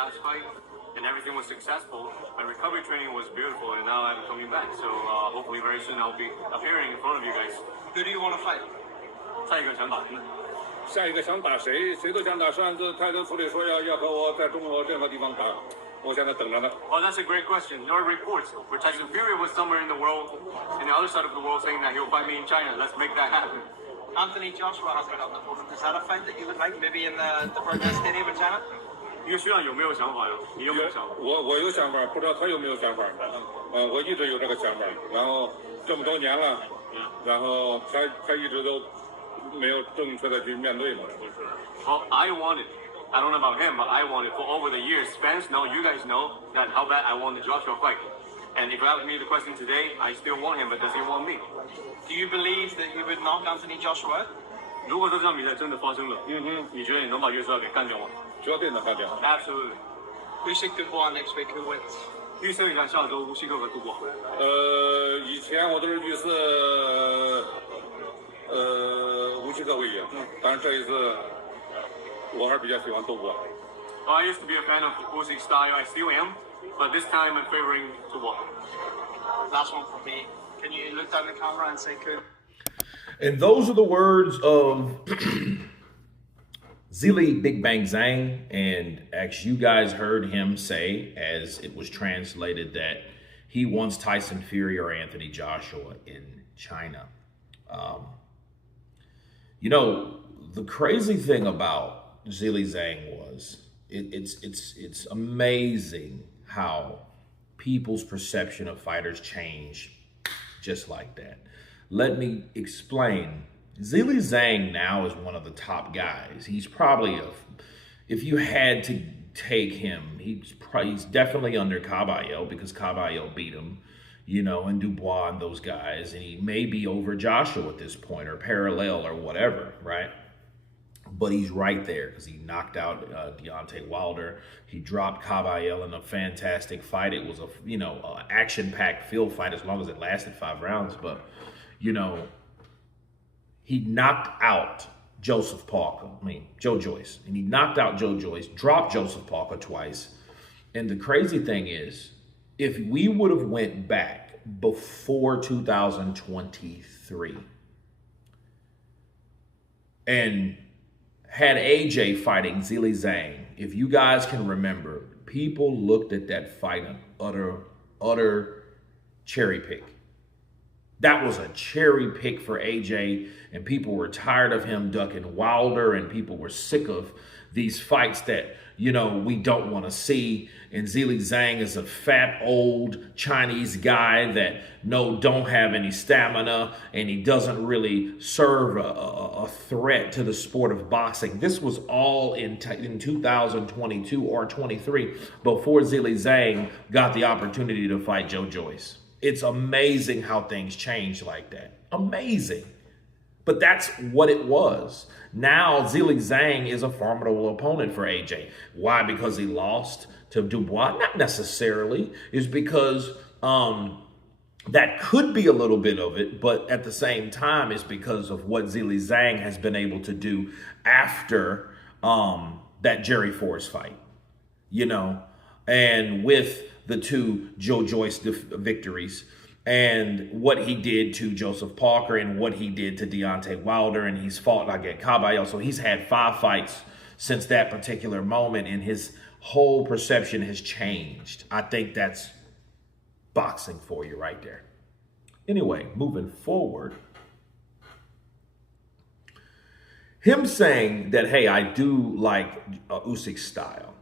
last fight, and everything was successful. My recovery training was beautiful, and now I'm coming back. So hopefully very soon I'll be appearing in front of you guys. Who do you want to fight? 下一个想打谁呢？下一个想打谁？谁都想打。上次泰森处理说要和我在中国任何地方打，我现在等着呢。Oh, that's a great question. There are reports where Tyson Fury was somewhere in the world, in the other side of the world, saying that he'll fight me in China. Let's make that happen. Anthony Joshua has been on the board. Is that a fight that you would like, maybe in the protest stadium in China? 一个学长有没有想法呀？你有没有想法？我有想法，不知道他有没有想法。我一直有这个想法，然后这么多年了，然后他一直都没有正确的去面对嘛。Well, I wanted. I don't know about him, but I wanted for over the years. Fans know, you guys know that how bad I want the Joshua fight. And if you ask me the question today, I still want him, but does he want me? Do you believe that you would knock Anthony Joshua out? 如果说这场比赛真的发生了，你觉得你能把约瑟给干掉吗？绝对能干掉。Absolutely. Usyk Dubois next week, who wins? 预测一下下周乌西克和杜博。以前我都是预测乌西克会赢，但是这一次我还是比较喜欢杜博。I used to be a fan of Usyk's style. I still am, but this time I'm favoring Dubois. Last one for me. Can you look down the camera and say "Cool"? And those are the words of Zhilei Big Bang Zhang. And as you guys heard him say, as it was translated, that he wants Tyson Fury or Anthony Joshua in China. You know, the crazy thing about Zhilei Zhang was it's amazing how people's perception of fighters change just like that. Let me explain. Zhilei Zhang now is one of the top guys. He's probably, if you had to take him, he's definitely under Caballo because Caballo beat him, you know, and Dubois and those guys. And he may be over Joshua at this point or parallel or whatever, right? But he's right there because he knocked out Deontay Wilder. He dropped Caballo in a fantastic fight. It was a, you know, action-packed field fight as long as it lasted 5 rounds. But, you know, he knocked out Joe Joyce. And he knocked out Joe Joyce, dropped Joseph Parker twice. And the crazy thing is, if we would have went back before 2023 and had AJ fighting Zhilei Zhang, if you guys can remember, people looked at that fight an utter cherry pick. That was a cherry pick for AJ, and people were tired of him ducking Wilder, and people were sick of these fights that, you know, we don't want to see. And Zhilei Zhang is a fat, old Chinese guy that don't have any stamina, and he doesn't really serve a threat to the sport of boxing. This was all in 2022 or 23 before Zhilei Zhang got the opportunity to fight Joe Joyce. It's amazing how things change like that. Amazing. But that's what it was. Now, Zhilei Zhang is a formidable opponent for AJ. Why? Because he lost to Dubois? Not necessarily. It's because that could be a little bit of it, but at the same time, it's because of what Zhilei Zhang has been able to do after that Jerry Forrest fight, you know, and with the 2 Joe Joyce victories and what he did to Joseph Parker and what he did to Deontay Wilder, and he's fought like at Caballo. So he's had 5 fights since that particular moment, and his whole perception has changed. I think that's boxing for you right there. Anyway, moving forward, him saying that, hey, I do like Usyk's style,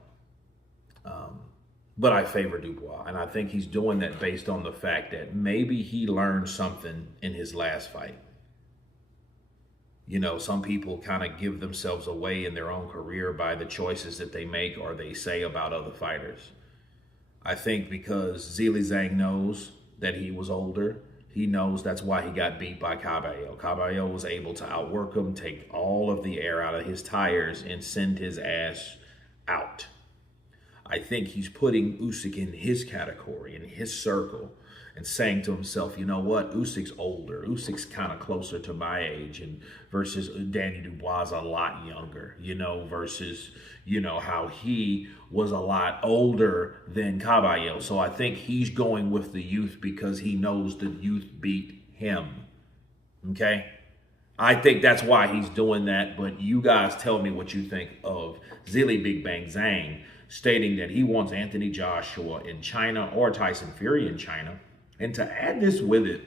but I favor Dubois. And I think he's doing that based on the fact that maybe he learned something in his last fight. You know, some people kind of give themselves away in their own career by the choices that they make or they say about other fighters. I think because Zhilei Zhang knows that he was older, he knows that's why he got beat by Caballo. Caballo was able to outwork him, take all of the air out of his tires, and send his ass out. I think he's putting Usyk in his category, in his circle, and saying to himself, you know what, Usyk's older. Usyk's kind of closer to my age, and versus Danny Dubois is a lot younger, you know, versus, you know, how he was a lot older than Caballero. So I think he's going with the youth because he knows the youth beat him. Okay? I think that's why he's doing that, but you guys tell me what you think of Zhilei Big Bang Zhang stating that he wants Anthony Joshua in China or Tyson Fury in China. And to add this with it,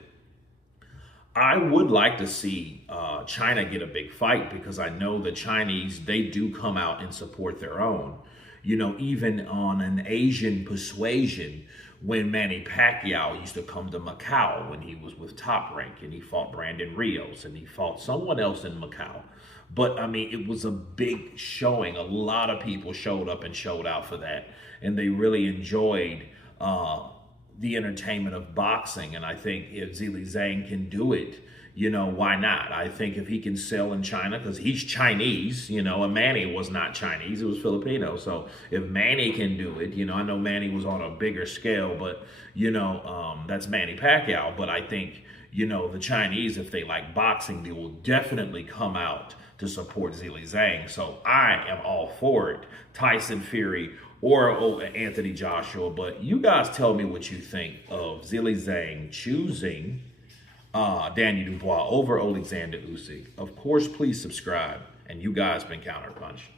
I would like to see China get a big fight, because I know the Chinese, they do come out and support their own. You know, even on an Asian persuasion, when Manny Pacquiao used to come to Macau when he was with Top Rank, and he fought Brandon Rios, and he fought someone else in Macau. But, I mean, it was a big showing. A lot of people showed up and showed out for that, and they really enjoyed the entertainment of boxing. And I think if Zhilei Zhang can do it, you know, why not? I think if he can sell in China, because he's Chinese, you know, and Manny was not Chinese, it was Filipino. So if Manny can do it, you know, I know Manny was on a bigger scale, but, you know, that's Manny Pacquiao. But I think, you know, the Chinese, if they like boxing, they will definitely come out to support Zhilei Zhang. So I am all for it. Tyson Fury or Anthony Joshua. But you guys tell me what you think of Zhilei Zhang choosing Danny Dubois over Alexander Usyk. Of course, please subscribe. And you guys been Counterpunched.